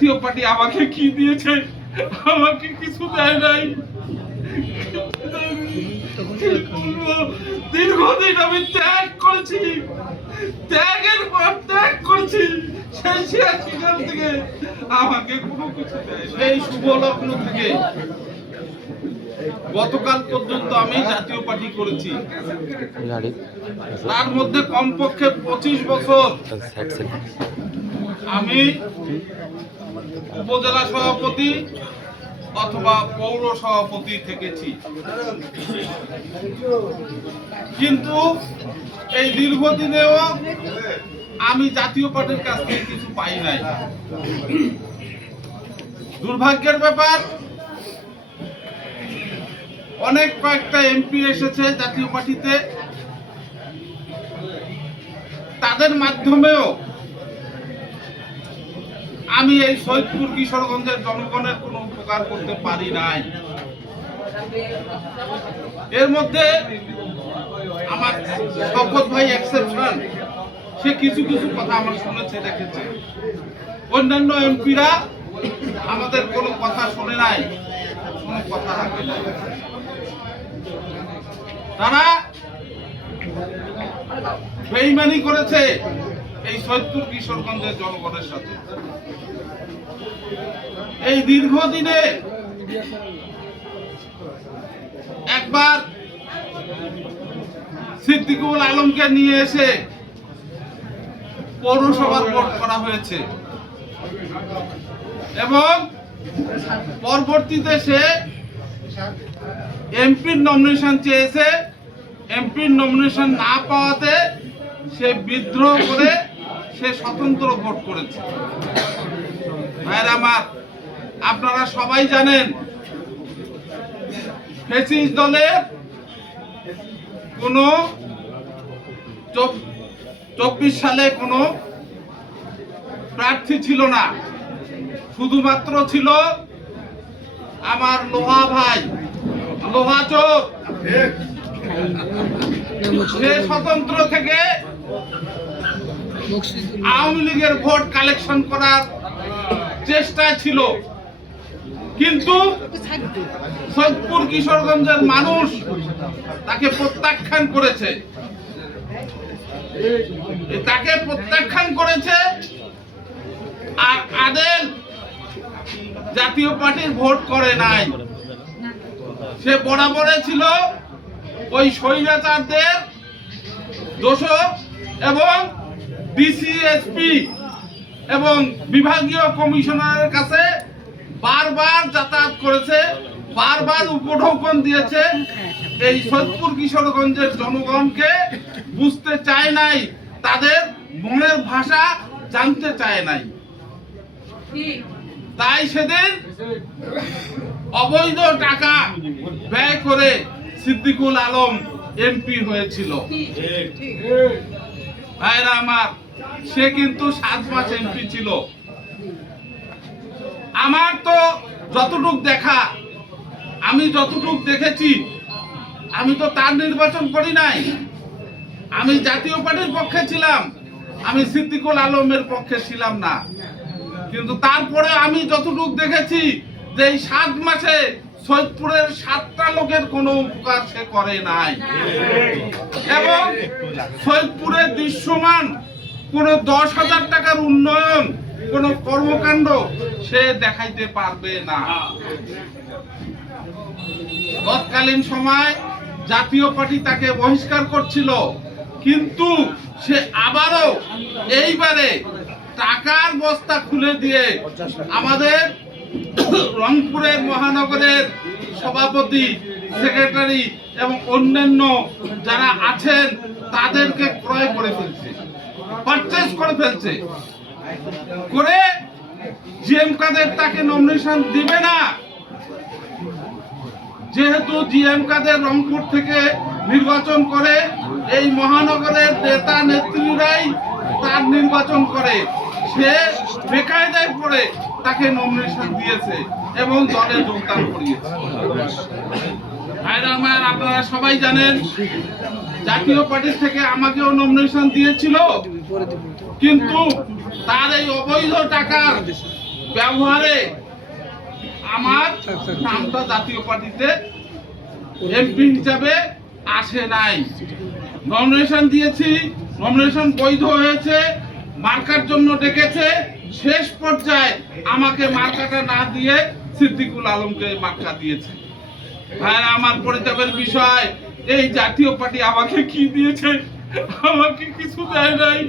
জাতীয় পার্টি আমাকে কি দিয়েছে? আমাকে কিছু দেয় নাই। দীর্ঘদিন আমি ত্যাগ করেছি, ত্যাগের পর ত্যাগ করেছি, সেই সেখান থেকে আমাকে কোনো কিছু দেয় না। এই শুভ লগ্ন থেকে গতকাল পর্যন্ত আমি জাতীয় পার্টি করেছি, তার মধ্যে কমপক্ষে 25 বছর আমি উপজেলা সভাপতি অথবা পৌর সভাপতি থেকেছি। কিন্তু এই দীর্ঘদিনেও আমি জাতীয় পার্টির কাছ থেকে কিছু পাই নাই। দুর্ভাগ্যের ব্যাপার, অনেক কয়েকটা এমপি এসেছে জাতীয় পার্টিতে, তাদের মাধ্যমেও আমি এই সৈয়দপুর কিশোরগঞ্জের জনগণের কোনো উপকার করতে পারি নাই। এর মধ্যে আমার শওকত ভাই এক্সেপশন, সে কিছু কিছু কথা আমার শুনেছে, দেখেছে। অন্যান্য এমপিরা আমাদের কোনো কথা শোনে নাই, কোনো কথা রাখে নাই। তারা বেঈমানি করেছে এই সৈয়দপুর কিশোরগঞ্জের জনগণের সাথে। এই দীর্ঘদিনে একবার সিদ্দিকুল আলমকে নিয়ে এসে পৌরসভার ভোট করা হয়েছে এবং পরবর্তীতে সে এমপির নমিনেশন চেয়েছে। এমপির নমিনেশন না পাওয়াতে সে বিদ্রোহ করে সে স্বতন্ত্র ভোট করেছে। ভাইরা আমার, আপনারা সবাই জানেন ফ্যাসিস্ট দলের কোনো 24 সালে কোনো প্রার্থী ছিল না, শুধুমাত্র ছিল আমার লোহা ভাই, লোহা চোর। সে স্বতন্ত্র থেকে আওয়ামী লীগের ভোট কালেকশন করার চেষ্টা ছিল, কিন্তু সৈয়দপুর কিশোরগঞ্জের মানুষ তাকে প্রত্যাখ্যান করেছে। তাকে প্রত্যাখ্যান করেছে আর আদেল জাতীয় পার্টির ভোট করে নাই। সে বরাবরে ছিল ওই স্বৈরাচারদের দোষক এবং ডিসিএসপি এবং বিভাগীয় কমিশনারের কাছে বারবার যাতায়াত করেছে, বারবার উপঢৌকন দিয়েছে। এই সৈয়দপুর কিশোরগঞ্জের জনগণকে বুঝতে চায় নাই, তাদের মনের ভাষা জানতে চায় নাই। তাই সেদিন অবৈধ টাকা ব্যয় করে সিদ্দিকুল আলম এমপি হয়েছিল। ভাইরা আমার, সে কিন্তু 7 মাস এমপি ছিল। আমার তো যতটুক দেখা, আমি যতটুক দেখেছি, আমি তো তার নির্বাচন করি নাই। আমি জাতীয় পার্টির পক্ষে ছিলাম, আমি সিদ্দিকুল আলমের পক্ষে ছিলাম না। কিন্তু তারপরে আমি যতটুক দেখেছি যে এই 7 মাসে সৈয়দপুরের 7টা লোকের কোনো উপকার সে করে নাই এবং সৈয়দপুরের দৃশ্যমান কোনো 10,000 টাকার উন্নয়ন, কোনো কর্মকাণ্ড সে দেখাইতে পারবে না। তৎকালীন সময় জাতীয় পার্টি তাকে বহিষ্কার করছিল, কিন্তু সে আবারও এইবারে টাকার বস্তা খুলে দিয়ে আমাদের রংপুরের মহানগরের সভাপতি, সেক্রেটারি এবং অন্যান্য যারা আছেন তাদেরকে ক্রয় করে ফেলছে, পারচেজ করে ফেলছে, করে জিএম কাদের তাকে নমিনেশন দিবে না। যেহেতু জিএম কাদের রংপুর থেকে নির্বাচন করে, এই মহানগরের নেতা নেত্রীরাই তার নির্বাচন করে, সে বেকায়দায় পড়ে তাকে নমিনেশন দিয়েছে এবং দলে যোগদান করিয়েছে। ভাইরা আমার, আপনারা সবাই জানেন জাতীয় পার্টি থেকে আমাকেও নমিনেশন দিয়েছিল, কিন্তু তার এই অবৈধ টাকার ব্যবহারে আমার নামটা জাতীয় পার্টিতে এমপি হিসাবে আসে নাই। নমিনেশন দিয়েছি, নমিনেশন বৈধ হয়েছে, মার্কার জন্য ডেকেছে, শেষ পর্যায়ে আমাকে মার্কাটা না দিয়ে সিদ্দিকুল আলমকে মার্কা দিয়েছে। ভাই, আমার পরিতাপের বিষয়, এই জাতীয় পার্টি আমাকে কি দিয়েছে? আমাকে কিছু দেয় নাই।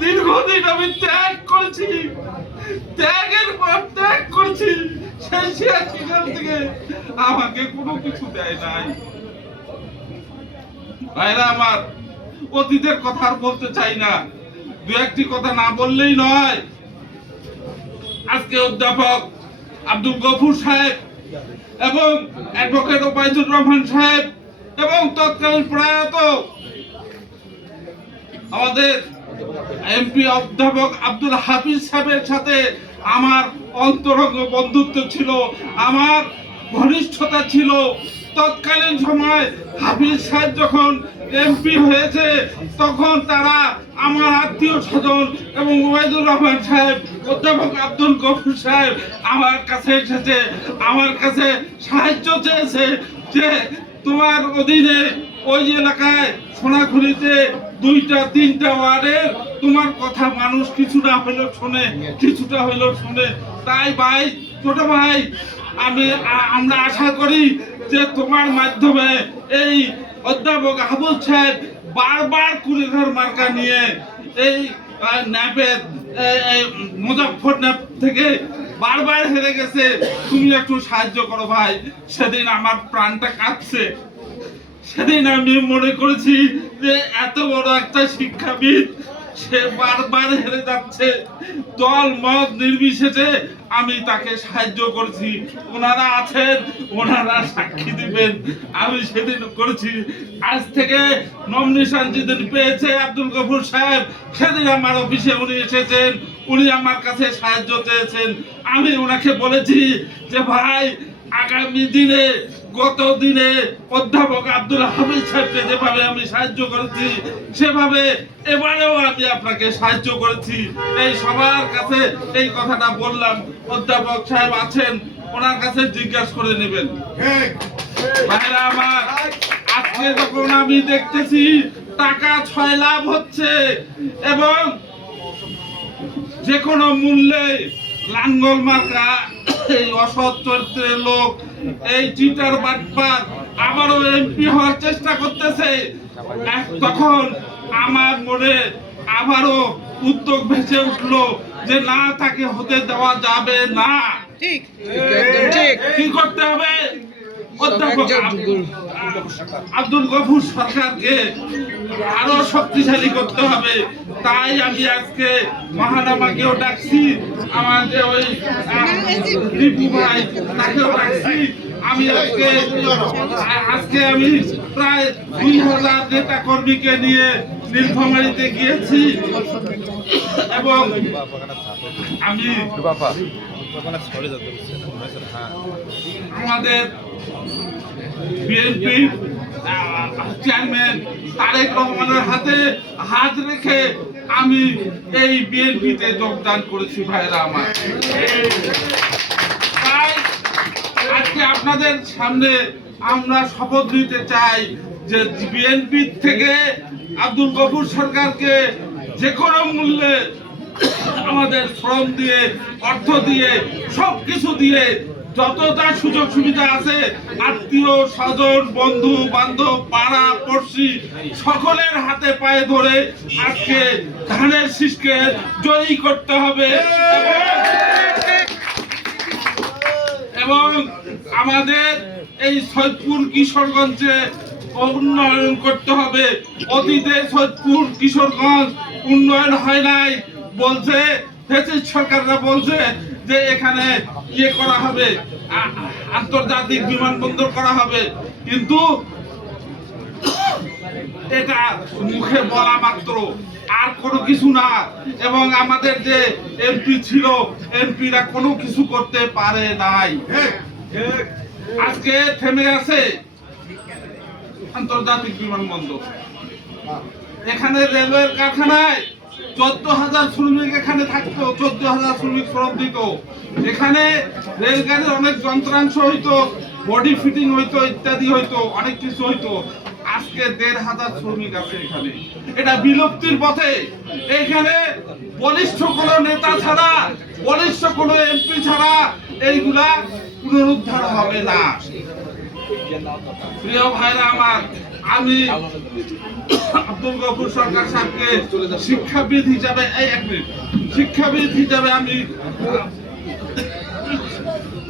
দীর্ঘদিন আমি ত্যাগ করেছি, ত্যাগের পর ত্যাগ করছি, সেই ৮৬ সাল থেকে আমাকে কোনো কিছু দেয় নাই। ভাইরা আমার, অতীতের কথা আর বলতে চাই না, দু একটি কথা না বললেই নয়। আজকে অধ্যাপক আব্দুল গফুর সাহেব এবং অ্যাডভোকেট ওবায়দুর রহমান সাহেব এবং তৎকালীন প্রয়াত আমাদের এমপি অধ্যাপক আব্দুল হাফিজ সাহেবের সাথে আমার অন্তরঙ্গ বন্ধুত্ব ছিল, আমার ঘনিষ্ঠতা ছিল। তৎকালীন সময় হাফিজ সাহেব যখন এমপি হয়েছে তখন তারা আমার আত্মীয় স্বজন এবং ওবায়দুর রহমান সাহেব, অধ্যাপক আব্দুল গফুর সাহেব আমার কাছে এসেছে, আমার কাছে সাহায্য চেয়েছে যে তোমার অধীনে ওই এলাকায় সোনাখুলিতে ২টা-৩টা ওয়ার্ডের তোমার কথা মানুষ কিছু না হলেও শোনে, কিছুটা হলেও শোনে। তাই ভাই, ছোট ভাই, আমরা আশা করি যে তোমার মাধ্যমে এই অধ্যাপক আবুল সাহেব বারবার কুড়িঘর মার্কা নিয়ে এই ন্যাপের মুজফ্ফরনগর থেকে বারবার হেরে গেছে, তুমি একটু সাহায্য করো ভাই। সেদিন আমার প্রাণটা কাঁপছে, সেদিন আমি মনে করেছি যে এত বড় একটা শিক্ষাবিদ, সে বারবার হেরে যাচ্ছে, দল মত নির্বিশেষে আমি তাকে সাহায্য করেছি। ওনারা আছেন, ওনারা সাক্ষী দিবেন, আমি সেদিন করেছি। আজ থেকে নমিনেশন যেদিন পেয়েছে আব্দুল গফুর সাহেব, সেদিন আমার অফিসে উনি এসেছেন, উনি আমার কাছে সাহায্য চেয়েছেন। আমি ওনাকে বলেছি যে ভাই, আগামী দিনে, গত দিনে অধ্যাপক আব্দুল হাফিজ সাহেবকে যেভাবে আমি সাহায্য করেছি, সেভাবে এবারেও আমি আপনাকে সাহায্য করেছি। এই সবার কাছে এই কথাটা বললাম। অধ্যাপক সাহেব আছেন, ওনার কাছে জিজ্ঞাসা করে নেবেন। ভাইরা আমার, আজকে যখন আমি দেখতেছি টাকা ৬ লাভ হচ্ছে এবং যে কোনো মূল্যে লাঙ্গল মার্কা এই অসৎ চরিত্রের লোক, এই চিটার বাটপার আবারও এমপি হওয়ার চেষ্টা করতেছে, তখন আমার মনে আবারও উদ্যোগ ভেসে উঠলো যে না, তাকে হতে দেওয়া যাবে না। ঠিক, কি করতে হবে? অধ্যাপক আব্দুল গফুর সরকারকে আরো শক্তিশালী করতে হবে। তাই আমি আজকে মহানামাকেও ডাকছি, আমাদের ওই রিপু ভাই তাকেও ডাকছি। আমি আজকে আমি প্রায় ২০০০ নেতা কর্মীকে নিয়ে নীলফামারীতে গিয়েছি এবং আমি আমাদের বিএনপি চেয়ারম্যান তারেক রহমানের হাতে হাত রেখে আমি এই বিএনপিতে যোগদান করেছি। ভাইরা আমার, তাই আজকে আপনাদের সামনে আমরা শপথ নিতে চাই যে বিএনপি থেকে আব্দুল গফুর সরকারকে যে কোনো মূল্যে আমাদের শ্রম দিয়ে, অর্থ দিয়ে, সবকিছু দিয়ে, যত তার সুযোগ সুবিধা আছে, আত্মীয় স্বজন, বন্ধু বান্ধব, পাড়া পড়শি সকলের হাতে পায়ে ধরে আজকে ধানের শীষকে জয়ী করতে হবে এবং আমাদের এই সৈয়দপুর কিশোরগঞ্জে উন্নয়ন করতে হবে। অতীতে সৈয়দপুর কিশোরগঞ্জ উন্নয়ন হয় নাই, বলছে সরকাররা বলছে যে এখানে ইয়ে করা হবে, আন্তর্জাতিক বিমানবন্দর করা হবে, কিন্তু এটা মুখে বলা মাত্র, আর কোনো কিছু না। এবং আমাদের যে এমপি ছিল, এমপিরা কোনো কিছু করতে পারে নাই। আজকে থেমে আছে আন্তর্জাতিক বিমানবন্দর, এখানে রেলওয়ের কারখানায় 14,000 শ্রমিক এখানে থাকতো, 14,000 শ্রমিক শ্রম দিত। এখানে রেলগাড়ির অনেক যন্ত্রাংশ হইতো, বডি ফিটিং হইতো, ইত্যাদি হইতো, অনেক কিছু হইতো। আজকে 1,500 শ্রমিক আছে এখানে, এটা বিলুপ্তির পথে। এখানে বলিষ্ঠ কোনো নেতা ছাড়া, বলিষ্ঠ কোনো এমপি ছাড়া এইগুলা পুনরুদ্ধার হবে না। প্রিয় ভাইরা আমার, আমি আব্দুল গফুর সরকার সাহেবকে শিক্ষাবিদ হিসাবে শিক্ষাবিদ হিসাবে আমি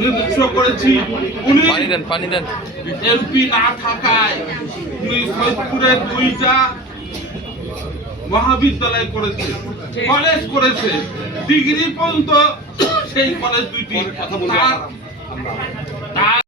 নির্দেশ করেছি। উনি এমপি না থাকায় উনি সৈয়দপুরে 2টা মহাবিদ্যালয় করেছে, কলেজ করেছে, ডিগ্রি পর্যন্ত সেই কলেজ 2টি। তার